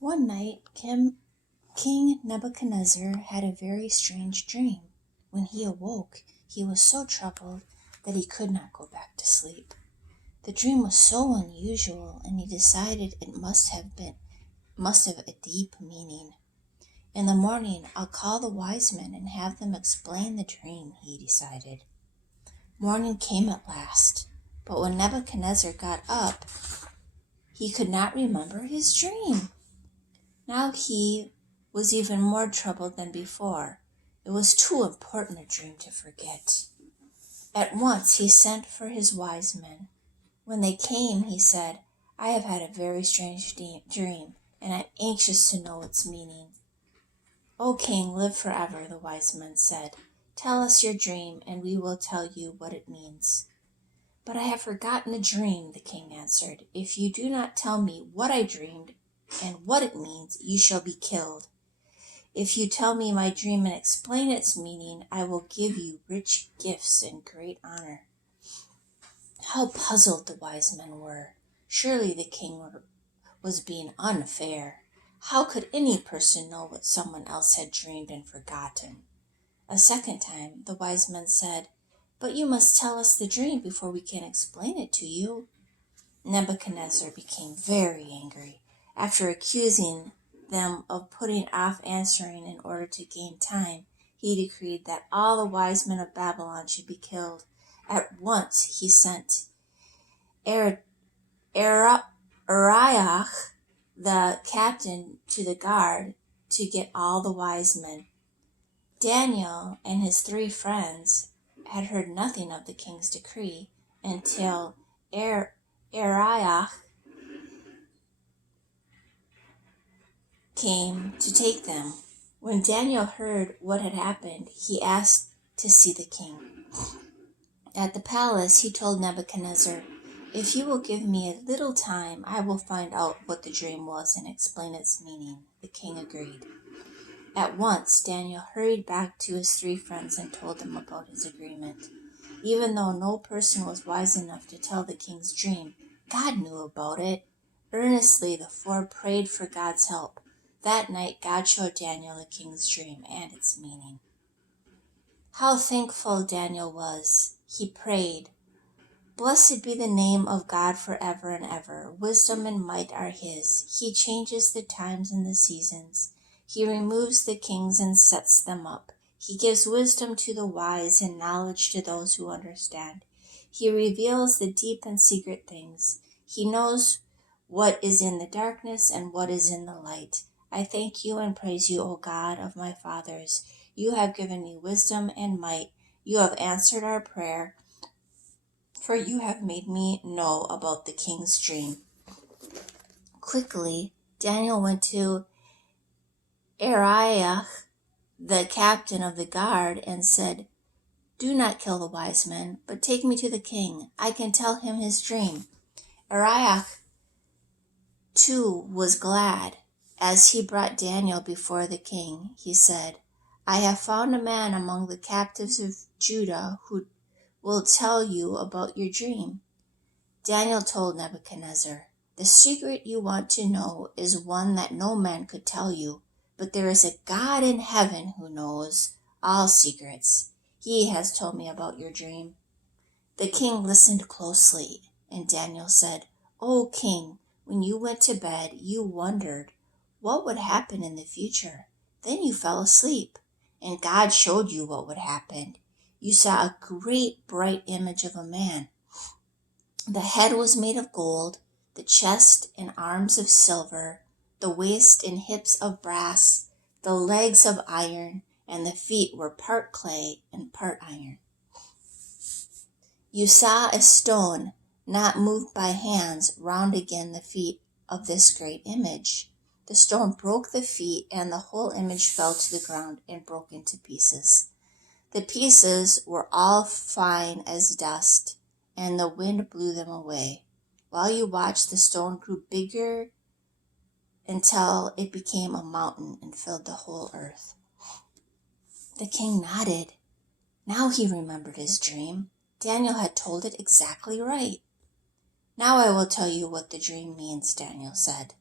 One night, King Nebuchadnezzar had a very strange dream. When he awoke, he was so troubled that he could not go back to sleep. The dream was so unusual, and he decided it must have a deep meaning. In the morning, I'll call the wise men and have them explain the dream, he decided. Morning came at last, but when Nebuchadnezzar got up, he could not remember his dream. Now he was even more troubled than before. It was too important a dream to forget. At once he sent for his wise men. When they came, he said, "I have had a very strange dream, and I'm anxious to know its meaning." "O king, live forever," the wise men said. "Tell us your dream, and we will tell you what it means." "But I have forgotten the dream," the king answered. "If you do not tell me what I dreamed and what it means, you shall be killed. If you tell me my dream and explain its meaning, I will give you rich gifts and great honor." How puzzled the wise men were. Surely the king was being unfair. How could any person know what someone else had dreamed and forgotten? A second time, the wise men said, "But you must tell us the dream before we can explain it to you." Nebuchadnezzar became very angry. After accusing them of putting off answering in order to gain time, he decreed that all the wise men of Babylon should be killed. At once he sent Uriah, the captain, to the guard to get all the wise men. Daniel and his 3 friends had heard nothing of the king's decree until Uriah came to take them. When Daniel heard what had happened, he asked to see the king. At the palace, he told Nebuchadnezzar, "If you will give me a little time, I will find out what the dream was and explain its meaning." The king agreed. At once, Daniel hurried back to his 3 friends and told them about his agreement. Even though no person was wise enough to tell the king's dream, God knew about it. Earnestly, the 4 prayed for God's help. That night, God showed Daniel the king's dream and its meaning. How thankful Daniel was. He prayed, "Blessed be the name of God forever and ever. Wisdom and might are his. He changes the times and the seasons. He removes the kings and sets them up. He gives wisdom to the wise and knowledge to those who understand. He reveals the deep and secret things. He knows what is in the darkness and what is in the light. I thank you and praise you, O God of my fathers. You have given me wisdom and might. You have answered our prayer, for you have made me know about the king's dream." Quickly, Daniel went to Uriah, the captain of the guard, and said, "Do not kill the wise men, but take me to the king. I can tell him his dream." Uriah, too, was glad. As he brought Daniel before the king, he said, "I have found a man among the captives of Judah who will tell you about your dream." Daniel told Nebuchadnezzar, "The secret you want to know is one that no man could tell you, but there is a God in heaven who knows all secrets. He has told me about your dream." The king listened closely, and Daniel said, "O king, when you went to bed, you wondered what would happen in the future. Then you fell asleep, and God showed you what would happen. You saw a great bright image of a man. The head was made of gold, the chest and arms of silver, the waist and hips of brass, the legs of iron, and the feet were part clay and part iron. You saw a stone, not moved by hands, round again the feet of this great image. The stone broke the feet, and the whole image fell to the ground and broke into pieces. The pieces were all fine as dust, and the wind blew them away. While you watched, the stone grew bigger until it became a mountain and filled the whole earth." The king nodded. Now he remembered his dream. Daniel had told it exactly right. "Now I will tell you what the dream means," Daniel said.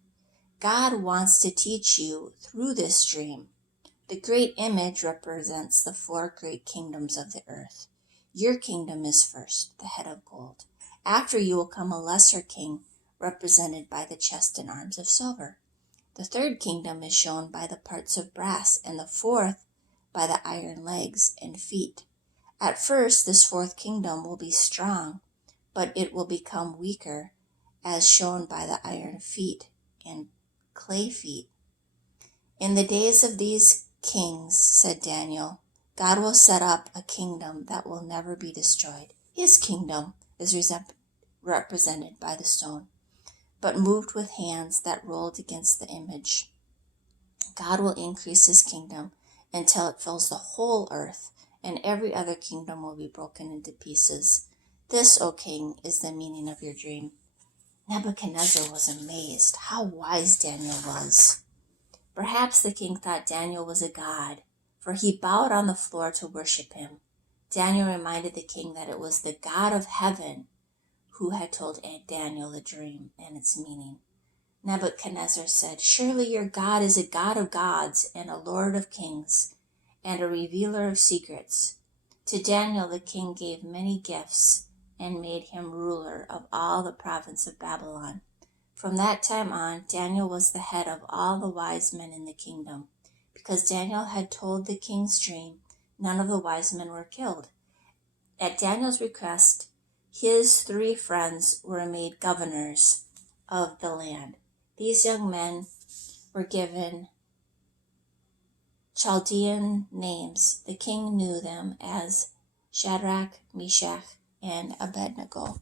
God wants to teach you through this dream. The great image represents the 4 great kingdoms of the earth. Your kingdom is first, the head of gold. After you will come a lesser king, represented by the chest and arms of silver. The 3rd kingdom is shown by the parts of brass, and the 4th by the iron legs and feet. At first, this 4th kingdom will be strong, but it will become weaker, as shown by the iron feet and clay feet. In the days of these kings, said Daniel, God will set up a kingdom that will never be destroyed. His kingdom is represented by the stone, but moved with hands that rolled against the image. God will increase his kingdom until it fills the whole earth, and every other kingdom will be broken into pieces. This, O king, is the meaning of your dream. Nebuchadnezzar was amazed how wise Daniel was. Perhaps the king thought Daniel was a god, for he bowed on the floor to worship him. Daniel reminded the king that it was the God of heaven who had told Daniel the dream and its meaning. Nebuchadnezzar said, "Surely your God is a God of gods and a Lord of kings and a revealer of secrets." To Daniel the king gave many gifts and made him ruler of all the province of Babylon. From that time on, Daniel was the head of all the wise men in the kingdom. Because Daniel had told the king's dream, none of the wise men were killed. At Daniel's request, his 3 friends were made governors of the land. These young men were given Chaldean names. The king knew them as Shadrach, Meshach, and Abednego.